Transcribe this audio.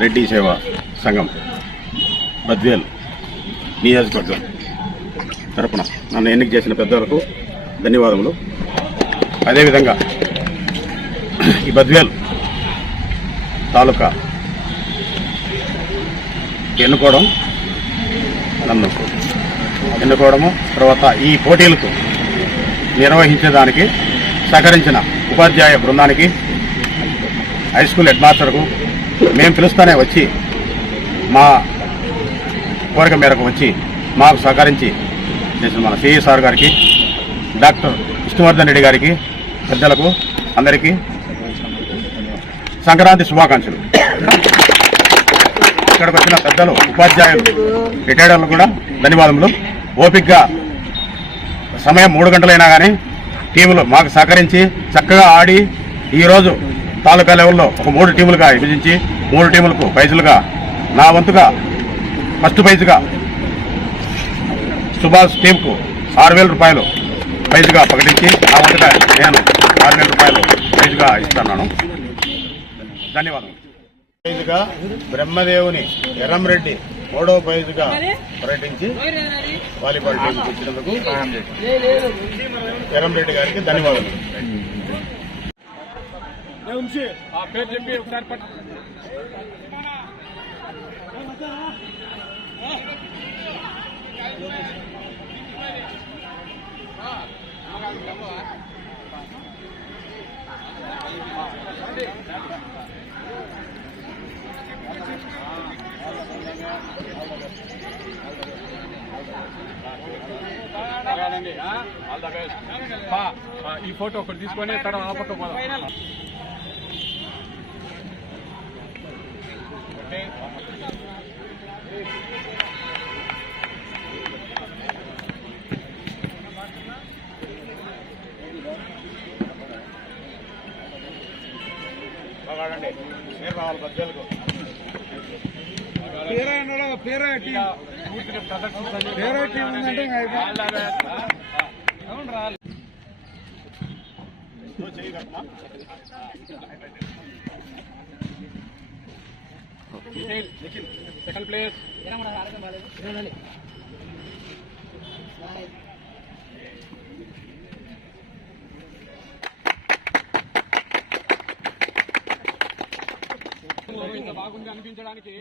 రెడ్డి సేవా సంఘం బద్వేల్ నియోజకవర్గం తరపున నన్ను ఎన్నిక చేసిన పెద్దలకు ధన్యవాదములు. అదేవిధంగా ఈ బద్వేల్ తాలూకా ఎన్నుకోవడం నన్ను ఎన్నుకోవడము తర్వాత ఈ పోటీలకు నిర్వహించేదానికి సహకరించిన ఉపాధ్యాయ బృందానికి హై స్కూల్ హెడ్ మాస్టర్కు మేము పిలుస్తానే వచ్చి మా కోరిక మేరకు వచ్చి మాకు సహకరించి చేసిన మన సిఈ సార్ గారికి డాక్టర్ విష్ణువర్ధన్ రెడ్డి గారికి పెద్దలకు అందరికీ సంక్రాంతి శుభాకాంక్షలు. ఇక్కడికి వచ్చిన పెద్దలు ఉపాధ్యాయులు రిటైర్డర్లు కూడా ధన్యవాదములు. ఓపిక్గా సమయం మూడు గంటలైనా కానీ టీములు మాకు సహకరించి చక్కగా ఆడి ఈరోజు తాలూకా లెవెల్లో ఒక మూడు టీములుగా విభజించి మూడు టీములకు ప్రైజులుగా నా వంతుగా ఫస్ట్ ప్రైజ్గా సుభాష్ టీంకు ఆరు వేల రూపాయలు ప్రైజ్గా ప్రకటించి నా వంతుగా నేను ఆరు వేల రూపాయలు ప్రైజ్గా ఇస్తున్నాను. ధన్యవాదాలు ప్రైజ్గా బ్రహ్మదేవుని ఎర్రంరెడ్డి మూడో ప్రైజ్గా ప్రకటించి వాలీబాల్ టీం ఇచ్చినందుకు ఎర్రంరెడ్డి గారికి ధన్యవాదాలు. ఉంచి ఆ పేరు చెప్పి ఒకసారి పట్టు. ఈ ఫోటో ఒకటి తీసుకొని తర్వాత ఆ పక్క పోదాం ఓకే బాగా ఆడండి మీరు రావాలి బద్దెలకు ఇక సెకండ్ ప్లేస్ బాగుంది అనిపించడానికి